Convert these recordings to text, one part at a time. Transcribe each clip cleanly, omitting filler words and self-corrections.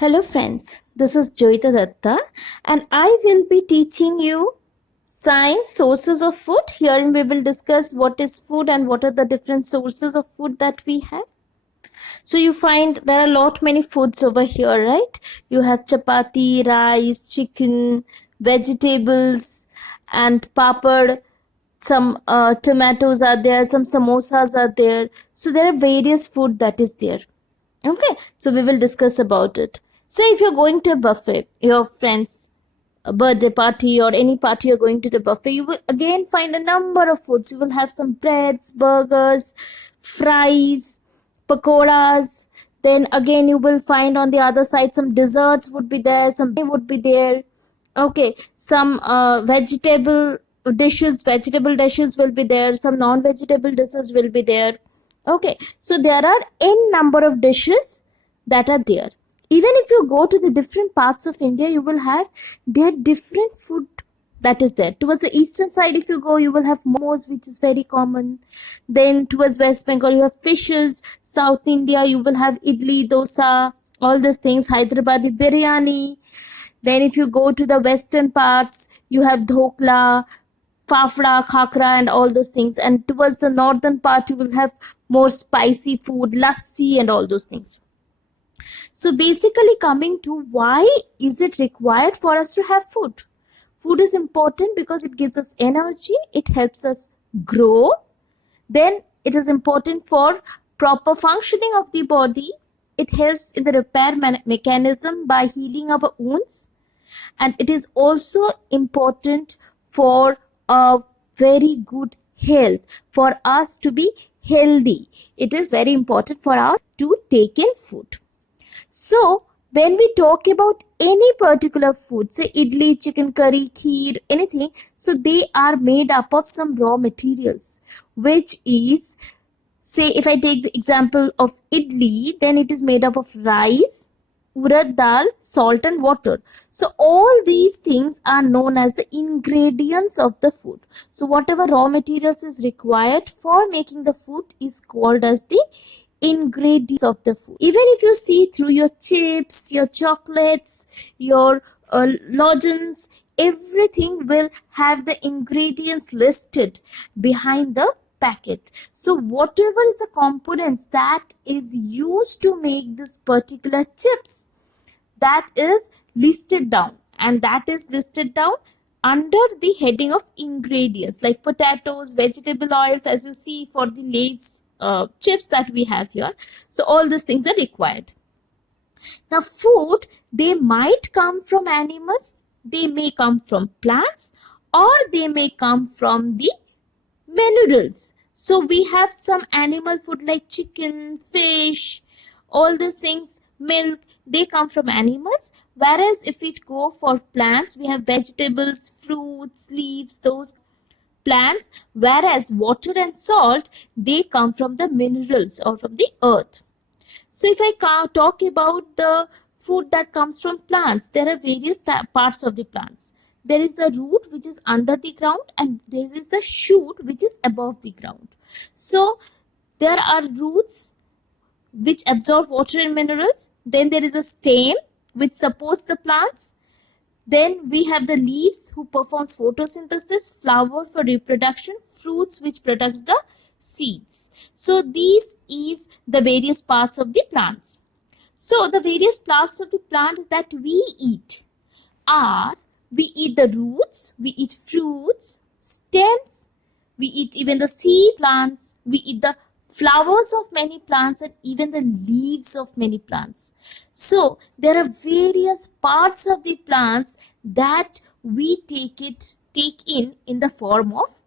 Hello friends, this is Joyita Datta and I will be teaching you science sources of food. Here we will discuss what is food and what are the different sources of food that we have. So you find there are a lot many foods over here, right? You have chapati, rice, chicken, vegetables and papad. Some tomatoes are there, some samosas are there. So there are various food that is there. Okay, so we will discuss about it. So if you're going to a buffet, your friends, a birthday party or any party you're going to the buffet, you will again find a number of foods. You will have some breads, burgers, fries, pakoras. Then again you will find on the other side some desserts would be there, some would be there. Okay, some vegetable dishes will be there, some non-vegetable dishes will be there. Okay, so there are n number of dishes that are there. Even if you go to the different parts of India, you will have their different food that is there. Towards the eastern side, if you go, you will have momos, which is very common. Then towards West Bengal, you have fishes. South India, you will have idli, dosa, all these things. Hyderabadi biryani. Then if you go to the western parts, you have dhokla, fafda, khakra, and all those things. And towards the northern part, you will have more spicy food, lassi, and all those things. So basically, coming to why is it required for us to have food? Food is important because it gives us energy, it helps us grow. Then it is important for proper functioning of the body. It helps in the repair mechanism by healing our wounds. And it is also important for a very good health, for us to be healthy. It is very important for us to take in food. So when we talk about any particular food, say idli, chicken curry, kheer, anything, so they are made up of some raw materials, which is, say if I take the example of idli, then it is made up of rice, urad dal, salt and water. So all these things are known as the ingredients of the food. So whatever raw materials is required for making the food is called as the ingredients of the food. Even if you see through your chips, your chocolates, your lozenges, everything will have the ingredients listed behind the packet. So whatever is the components that is used to make this particular chips, that is listed down, and that is listed down under the heading of ingredients, like potatoes, vegetable oils, as you see for the Lay's chips that we have here. So all these things are required. Now food, they might come from animals, they may come from plants, or they may come from the minerals. So we have some animal food like chicken, fish, all these things, milk, they come from animals. Whereas if we go for plants, we have vegetables, fruits, leaves, those plants. Whereas water and salt, they come from the minerals or from the earth. So if I talk about the food that comes from plants, there are various parts of the plants. There is the root which is under the ground, and there is the shoot which is above the ground. So there are roots which absorb water and minerals. Then there is a stem which supports the plants. Then we have the leaves who performs photosynthesis, flower for reproduction, fruits which produce the seeds. So these is the various parts of the plants. So the various parts of the plant that we eat are, we eat the roots, we eat fruits, stems, we eat even the seed plants, we eat the flowers of many plants, and even the leaves of many plants. So there are various parts of the plants that we take in the form of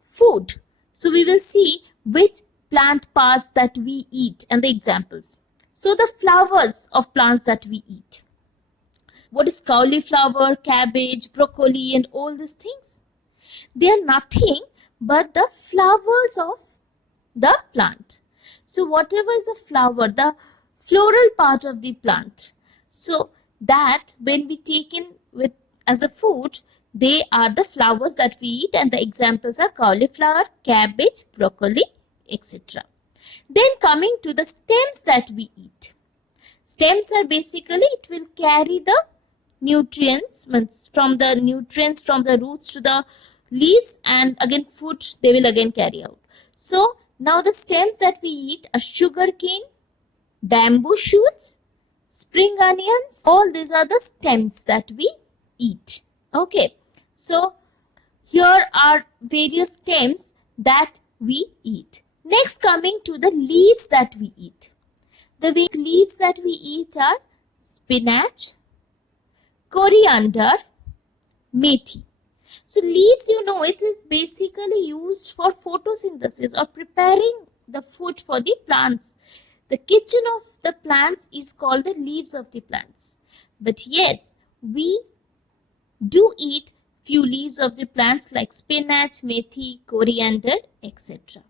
food. So we will see which plant parts that we eat and the examples. So the flowers of plants that we eat. What is cauliflower, cabbage, broccoli, and all these things? They are nothing but the flowers of the plant. So whatever is a flower, the floral part of the plant, so that when we take in with as a food, they are the flowers that we eat, and the examples are cauliflower, cabbage, broccoli, etc. Then coming to the stems that we eat. Stems are basically, it will carry the nutrients, means from the roots to the leaves, and again food they will again carry out. So now the stems that we eat are sugar cane, bamboo shoots, spring onions. All these are the stems that we eat. Okay, so here are various stems that we eat. Next, coming to the leaves that we eat. The leaves that we eat are spinach, coriander, methi. So leaves, you know, it is basically used for photosynthesis or preparing the food for the plants. The kitchen of the plants is called the leaves of the plants. But yes, we do eat few leaves of the plants like spinach, methi, coriander, etc.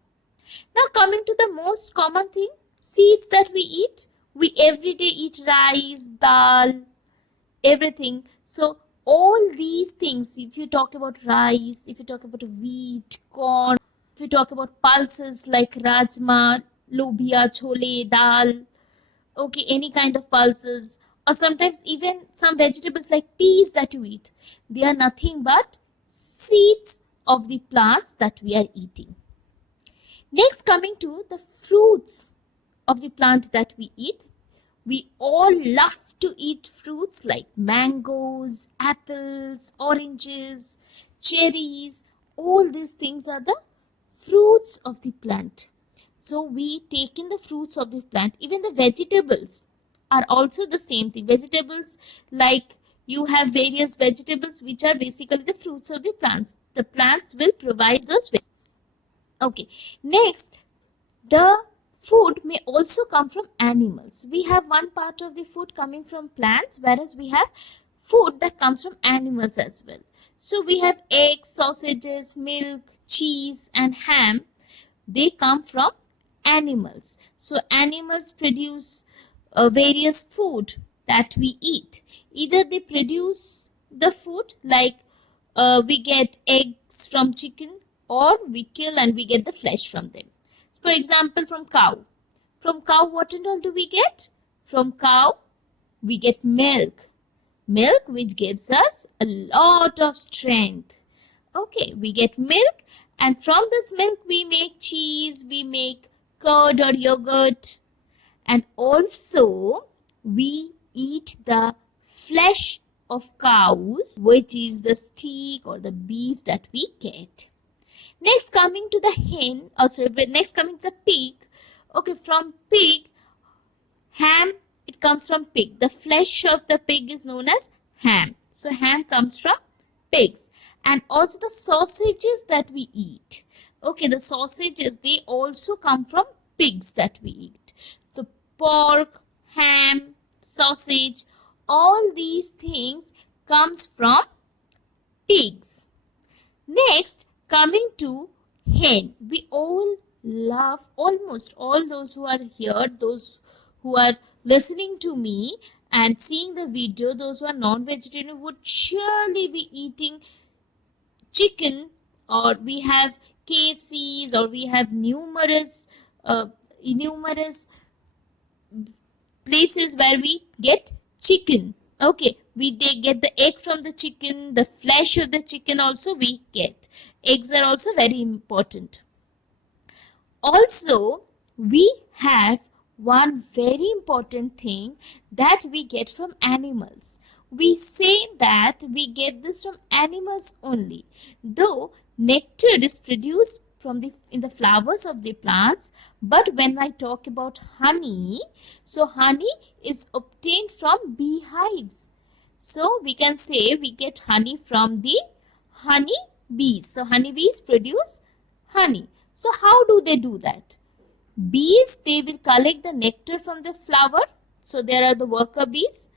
Now coming to the most common thing, seeds that we eat. We every day eat rice, dal, everything. So all these things, if you talk about rice, if you talk about wheat, corn, if you talk about pulses like rajma, lobia, chole, dal, okay, any kind of pulses, or sometimes even some vegetables like peas that you eat, they are nothing but seeds of the plants that we are eating. Next, coming to the fruits of the plant that we eat. We all love to eat fruits like mangoes, apples, oranges, cherries. All these things are the fruits of the plant. So we take in the fruits of the plant. Even the vegetables are also the same thing. Vegetables, like you have various vegetables which are basically the fruits of the plants. The plants will provide those vegetables. Okay, next, the food may also come from animals. We have one part of the food coming from plants, whereas we have food that comes from animals as well. So we have eggs, sausages, milk, cheese, and ham. They come from animals. So animals produce various food that we eat. Either they produce the food like we get eggs from chicken, or we kill and we get the flesh from them. For example, from cow. From cow, what and all do we get? From cow, we get milk. Milk which gives us a lot of strength. Okay, we get milk, and from this milk we make cheese, we make curd or yogurt, and also we eat the flesh of cows, which is the steak or the beef that we get. Next, coming to the hen, next coming to the pig. Okay, from pig, ham, it comes from pig. The flesh of the pig is known as ham. So ham comes from pigs. And also the sausages that we eat. Okay, the sausages, they also come from pigs that we eat. The pork, ham, sausage, all these things comes from pigs. Next, coming to hen, we all love, almost all those who are here, those who are listening to me and seeing the video, those who are non-vegetarian would surely be eating chicken, or we have KFCs, or we have numerous places where we get chicken. Okay, we get the egg from the chicken, the flesh of the chicken also we get. Eggs are also very important. Also, we have one very important thing that we get from animals. We say that we get this from animals only. Though nectar is produced from in the flowers of the plants, but when I talk about honey, so honey is obtained from beehives. So we can say we get honey from the honey bees. So honey bees produce honey. So how do they do that? Bees, they will collect the nectar from the flower. So there are the worker bees.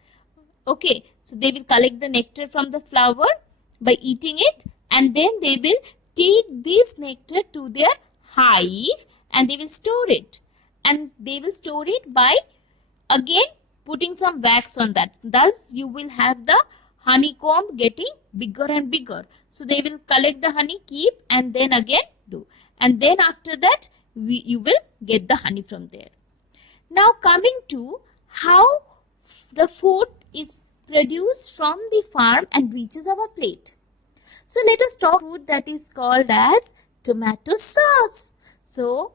Okay, so they will collect the nectar from the flower by eating it, and then they will take this nectar to their hive and they will store it. And they will store it by again putting some wax on that. Thus you will have the honeycomb getting bigger and bigger. So they will collect the honey, keep, and then again do. And then after that you will get the honey from there. Now coming to how the food is produced from the farm and reaches our plate. So let us talk food that is called as tomato sauce. So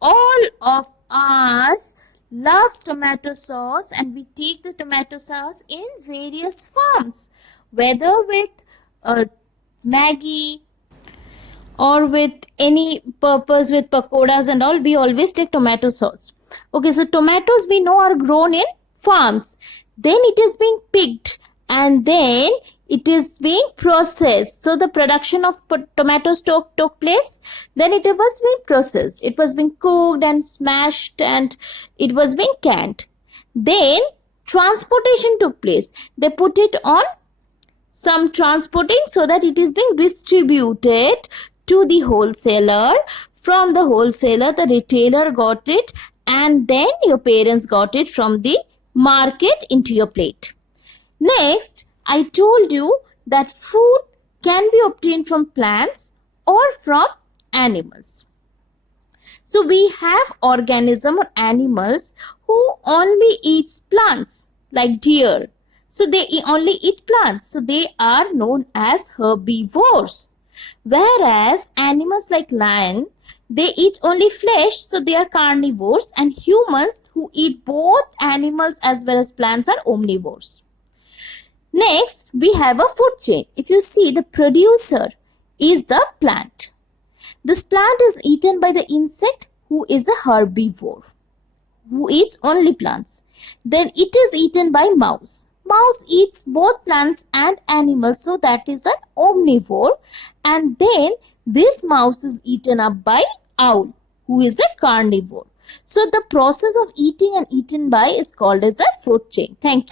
all of us loves tomato sauce, and we take the tomato sauce in various forms, whether with Maggi or with any purpose with pakoras and all, we always take tomato sauce. Okay, so tomatoes we know are grown in farms, then it is being picked, and then it is being processed. So the production of tomatoes took place, then it was being processed, it was being cooked and smashed, and it was being canned. Then transportation took place, they put it on some transporting so that it is being distributed to the wholesaler. From the wholesaler, the retailer got it, and then your parents got it from the market into your plate. Next, I told you that food can be obtained from plants or from animals. So we have organism or animals who only eats plants, like deer. So they only eat plants. So they are known as herbivores. Whereas animals like lion, they eat only flesh, so they are carnivores. And humans who eat both animals as well as plants are omnivores. Next, we have a food chain. If you see, the producer is the plant. This plant is eaten by the insect who is a herbivore, who eats only plants. Then it is eaten by mouse. Mouse eats both plants and animals, so that is an omnivore. And then this mouse is eaten up by owl, who is a carnivore. So the process of eating and eaten by is called as a food chain. Thank you.